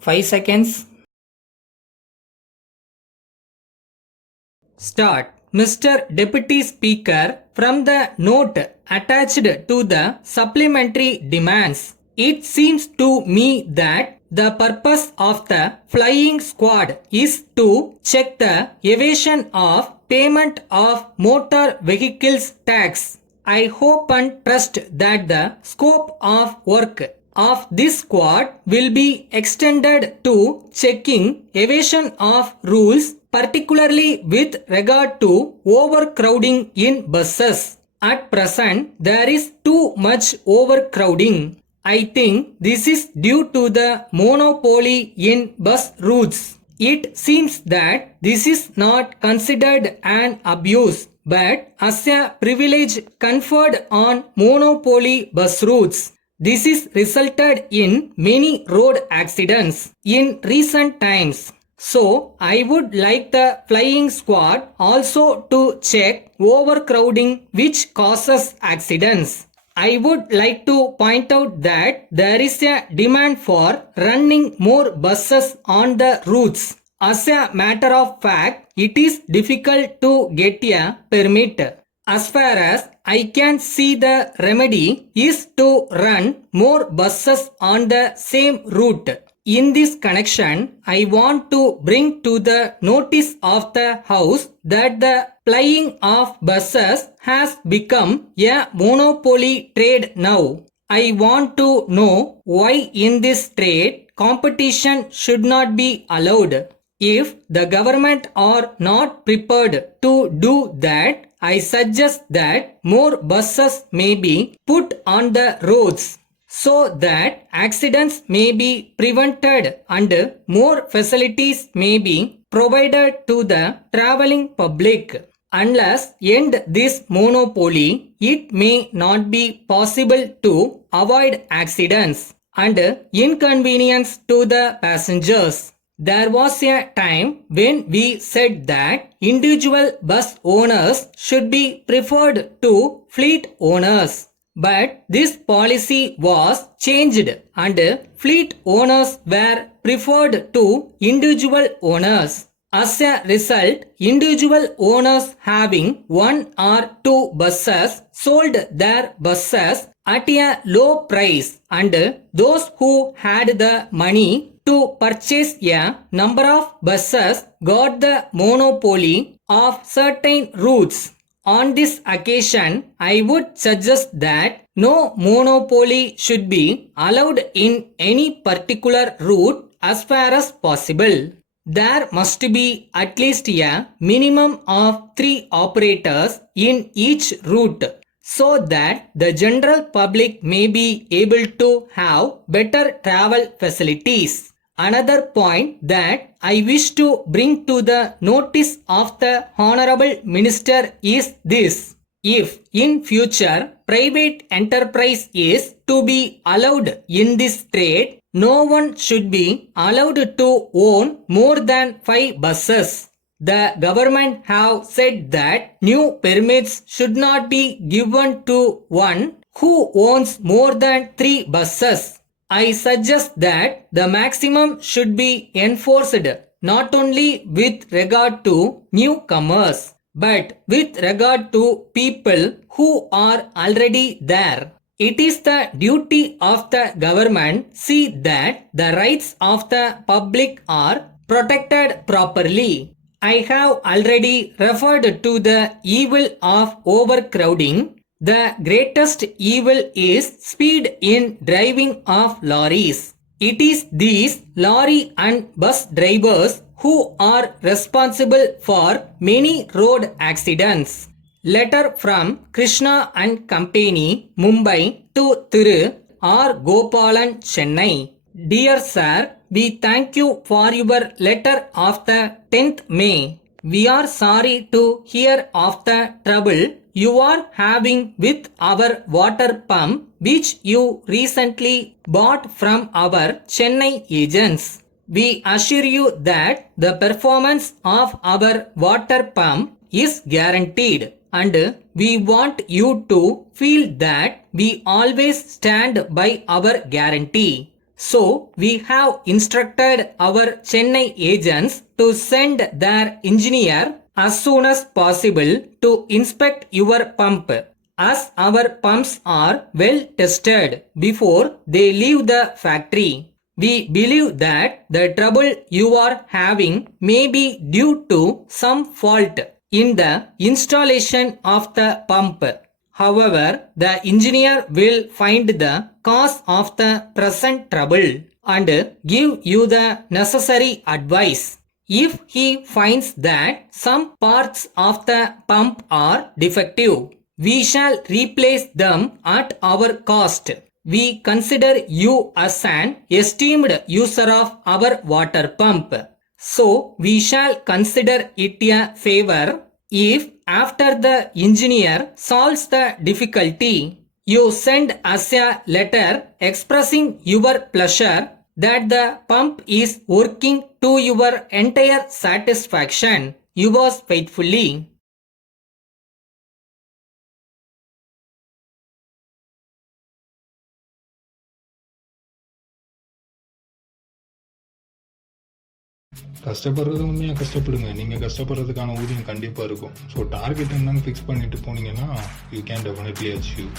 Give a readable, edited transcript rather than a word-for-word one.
5 seconds. Start. Mr. Deputy Speaker, from the note attached to the supplementary demands, it seems to me that the purpose of the flying squad is to check the evasion of payment of motor vehicles tax. I hope and trust that the scope of work of this squad will be extended to checking evasion of rules, particularly with regard to overcrowding in buses. At present, there is too much overcrowding. I think this is due to the monopoly in bus routes. It seems that this is not considered an abuse, but as a privilege conferred on monopoly bus routes. This is resulted in many road accidents in recent times. So, I would like the flying squad also to check overcrowding which causes accidents. I would like to point out that there is a demand for running more buses on the routes. As a matter of fact, it is difficult to get a permit. As far as I can see, the remedy is to run more buses on the same route. In this connection, I want to bring to the notice of the House that the plying of buses has become a monopoly trade now. I want to know why in this trade competition should not be allowed. If the government are not prepared to do that, I suggest that more buses may be put on the roads so that accidents may be prevented and more facilities may be provided to the traveling public. Unless end this monopoly, it may not be possible to avoid accidents and inconvenience to the passengers. There was a time when we said that individual bus owners should be preferred to fleet owners. But this policy was changed and fleet owners were preferred to individual owners. As a result, individual owners having one or two buses sold their buses at a low price, and those who had the money to purchase a number of buses got the monopoly of certain routes. On this occasion, I would suggest that no monopoly should be allowed in any particular route as far as possible. There must be at least a minimum of 3 operators in each route so that the general public may be able to have better travel facilities. Another point that I wish to bring to the notice of the Honorable Minister is this. If in future private enterprise is to be allowed in this trade, no one should be allowed to own more than 5 buses. The government have said that new permits should not be given to one who owns more than 3 buses. I suggest that the maximum should be enforced not only with regard to newcomers but with regard to people who are already there. It is the duty of the government see that the rights of the public are protected properly. I have already referred to the evil of overcrowding. The greatest evil is speed in driving of lorries. It is these lorry and bus drivers who are responsible for many road accidents. Letter from Krishna and Company, Mumbai to Thiru R. Gopalan, Chennai. Dear Sir, we thank you for your letter of the 10th May. We are sorry to hear of the trouble you are having with our water pump which you recently bought from our Chennai agents. We assure you that the performance of our water pump is guaranteed, and we want you to feel that we always stand by our guarantee. So we have instructed our Chennai agents to send their engineer as soon as possible to inspect your pump, as our pumps are well tested before they leave the factory. We believe that the trouble you are having may be due to some fault in the installation of the pump. However, the engineer will find the cause of the present trouble and give you the necessary advice. If he finds that some parts of the pump are defective, we shall replace them at our cost. We consider you as an esteemed user of our water pump. So we shall consider it a favor if after the engineer solves the difficulty, you send us a letter expressing your pleasure that the pump is working to your entire satisfaction. Yours faithfully. கஷ்டப்படுறது உண்மையாக கஷ்டப்படுங்க. நீங்கள் கஷ்டப்படுறதுக்கான ஊதியம் கண்டிப்பாக இருக்கும். So target என்னன்னு fix பண்ணிட்டு போனீங்கன்னா you can definitely achieve.